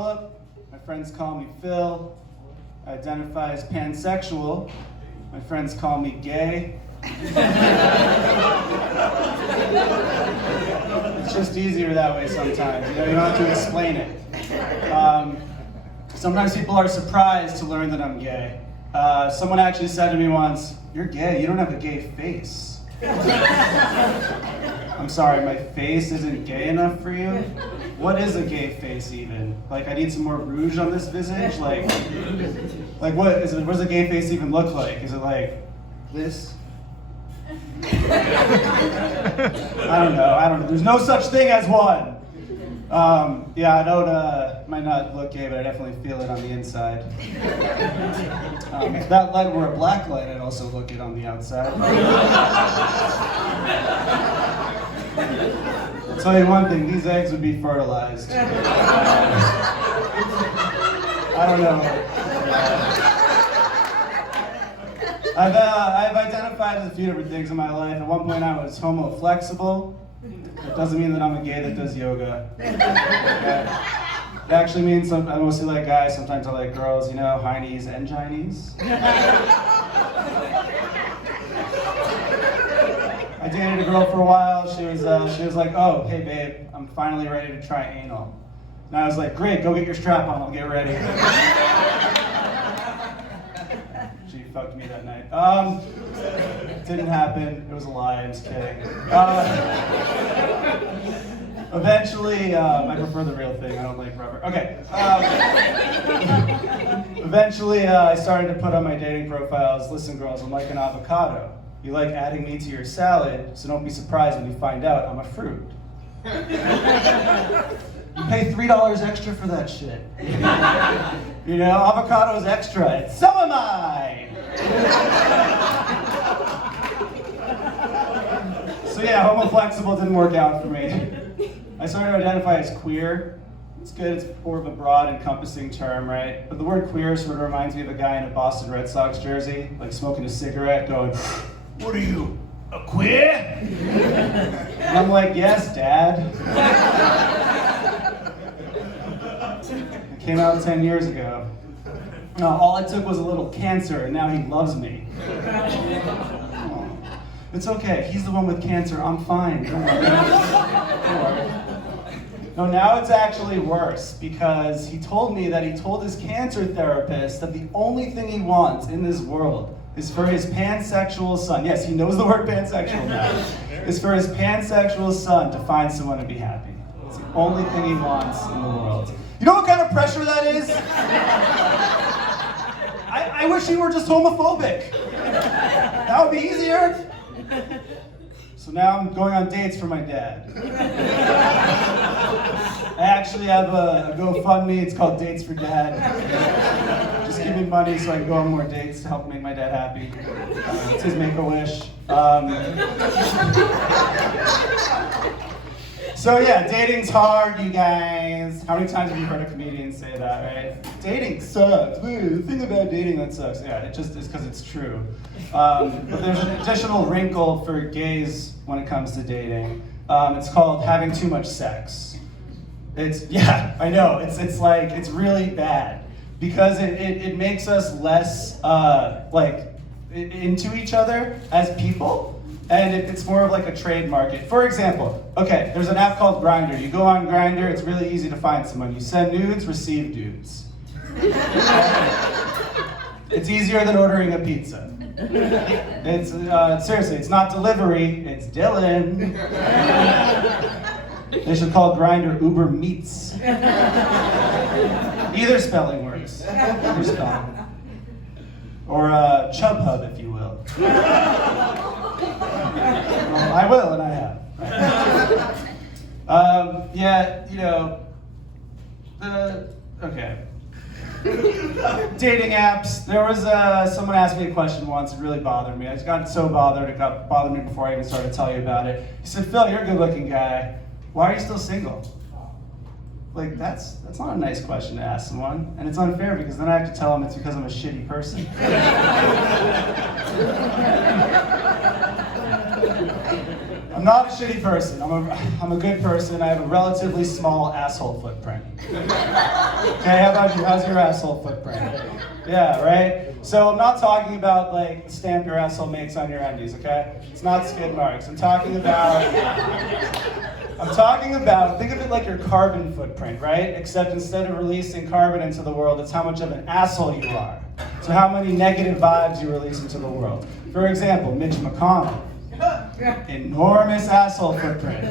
Philip. My friends call me Phil. I identify as pansexual. My friends call me gay. It's just easier that way sometimes. You don't have to explain it. Sometimes people are surprised to learn that I'm gay. Someone actually said to me once, "You're gay, you don't have a gay face." I'm sorry, my face isn't gay enough for you? What is a gay face even? Like, I need some more rouge on this visage? Like what is it? What does a gay face even look like? Is it like this? I don't know. There's no such thing as one. Yeah, I don't, might not look gay, but I definitely feel it on the inside. If that light were a black light, I'd also look it on the outside. I'll tell you one thing, these eggs would be fertilized. I don't know. I've identified as a few different things in my life. At one point I was homo-flexible. It doesn't mean that I'm a gay that does yoga. It actually means I mostly like guys, sometimes I like girls, you know, heinies and ginies. I dated a girl for a while. She was like, "Oh, hey babe, I'm finally ready to try anal." And I was like, "Great, go get your strap on, I'll get ready." She fucked me that night. Didn't happen. It was a lie. I'm just kidding. Eventually, I prefer the real thing. I don't like rubber. Okay. Eventually, I started to put on my dating profiles, "Listen, girls, I'm like an avocado. You like adding me to your salad, so don't be surprised when you find out I'm a fruit." You pay $3 extra for that shit. You know, avocado's extra, and so am I. So yeah, homo-flexible didn't work out for me. I started to identify as queer. It's good, it's more of a broad, encompassing term, right? But the word queer sort of reminds me of a guy in a Boston Red Sox jersey, like smoking a cigarette, going, "What are you, a queer?" And I'm like, "Yes, Dad." It came out 10 years ago. All it took was a little cancer, and now he loves me. Oh, it's okay, he's the one with cancer, I'm fine. Don't worry. Don't worry. No, now it's actually worse, because he told me that he told his cancer therapist that the only thing he wants in this world is for his pansexual son, yes, he knows the word pansexual now, is for his pansexual son to find someone to be happy. It's the only thing he wants in the world. You know what kind of pressure that is? I wish he were just homophobic. That would be easier. So now I'm going on dates for my dad. I actually have a GoFundMe, it's called Dates for Dad. Just give me money so I can go on more dates to help make my dad happy. It's his Make-A-Wish. So yeah, dating's hard, you guys. How many times have you heard a comedian say that, right? Dating sucks. The thing about dating that sucks. Yeah, it just is because it's true. But there's an additional wrinkle for gays when it comes to dating. It's called having too much sex. Yeah, I know. It's like, it's really bad because it makes us less into each other as people. And it's more of like a trade market. For example, okay, there's an app called Grindr. You go on Grindr, it's really easy to find someone. You send nudes, receive dudes. It's easier than ordering a pizza. It's seriously, it's not delivery, it's Dylan. They should call Grindr Uber Meats. Either spelling works. Either spelling. Or Chubhub, if you will. I will, and I have. Yeah, you know, okay. Dating apps. There was someone asked me a question once. It really bothered me. I just got so bothered. It bothered me before I even started to tell you about it. He said, "Phil, you're a good-looking guy. Why are you still single?" Like, that's not a nice question to ask someone, and it's unfair because then I have to tell them it's because I'm a shitty person. I'm not a shitty person. I'm a good person. I have a relatively small asshole footprint. Okay, how about you? How's your asshole footprint? Yeah, right? So I'm not talking about like the stamp your asshole makes on your undies, okay? It's not skid marks. I'm talking about, think of it like your carbon footprint, right? Except instead of releasing carbon into the world, it's how much of an asshole you are. So how many negative vibes you release into the world. For example, Mitch McConnell. Enormous asshole footprint.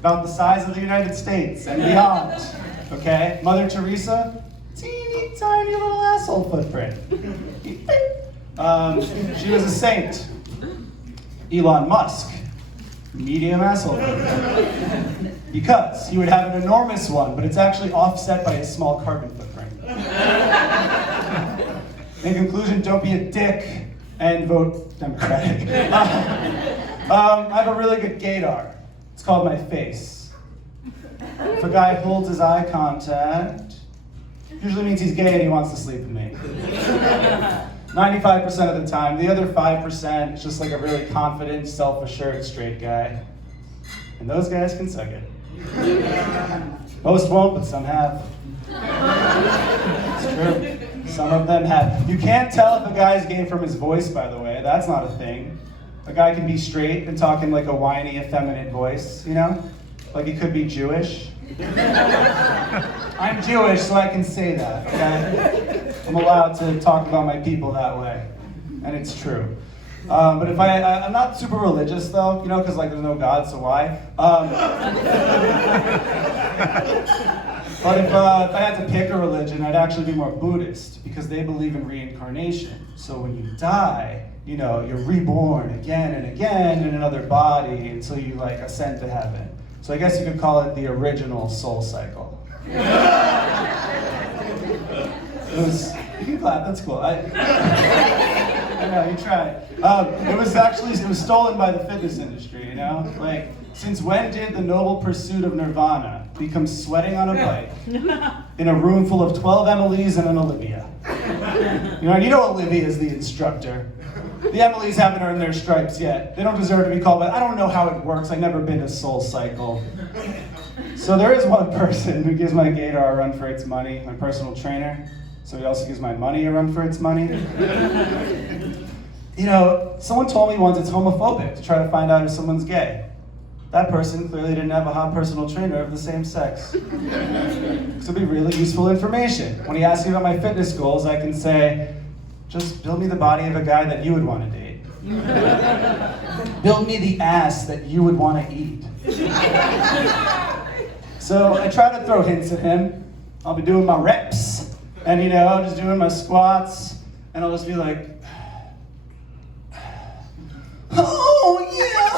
About the size of the United States and beyond. Okay? Mother Teresa, teeny tiny little asshole footprint. She was a saint. Elon Musk, medium asshole footprint. Because he would have an enormous one, but it's actually offset by a small carbon footprint. In conclusion, don't be a dick and vote Democratic. I have a really good gaydar. It's called my face. If a guy holds his eye contact, usually means he's gay and he wants to sleep with me. 95% of the time. The other 5% is just like a really confident, self-assured straight guy. And those guys can suck it. Most won't, but some have. It's true. Some of them have. You can't tell if a guy's gay from his voice, by the way. That's not a thing. A guy can be straight and talk in like a whiny, effeminate voice, you know? Like he could be Jewish. I'm Jewish, so I can say that, okay? I'm allowed to talk about my people that way. And it's true. But if I'm not super religious though, you know, because like there's no God, so why? But if I had to pick a religion, I'd actually be more Buddhist, because they believe in reincarnation. So when you die, you know, you're reborn again and again in another body until you like ascend to heaven. So I guess you could call it the original soul cycle. You can clap, that's cool. I know, you try. It was stolen by the fitness industry, you know? Like, since when did the noble pursuit of nirvana become sweating on a bike in a room full of 12 Emilys and an Olivia? You know Olivia is the instructor. The Emilys haven't earned their stripes yet. They don't deserve to be called, but I don't know how it works. I've never been to Soul Cycle. So there is one person who gives my gaydar a run for its money, my personal trainer. So he also gives my money a run for its money. You know, someone told me once it's homophobic to try to find out if someone's gay. That person clearly didn't have a hot personal trainer of the same sex. This would be really useful information. When he asks me about my fitness goals, I can say, just build me the body of a guy that you would want to date. Build me the ass that you would want to eat. So I try to throw hints at him. I'll be doing my reps, and you know, just doing my squats, and I'll just be like, oh yeah!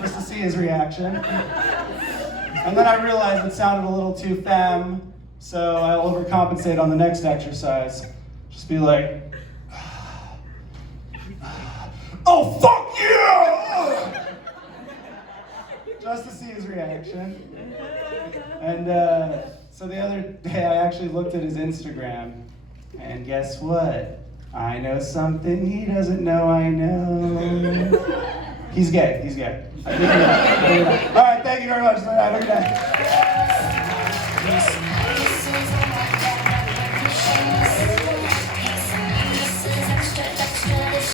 Just to see his reaction. And then I realized it sounded a little too femme, so I'll overcompensate on the next exercise. Just be like, oh fuck yeah! Just to see his reaction. And so the other day I actually looked at his Instagram, and guess what? I know something he doesn't know I know. He's gay, he's gay. All right, thank you very much. Have a good night.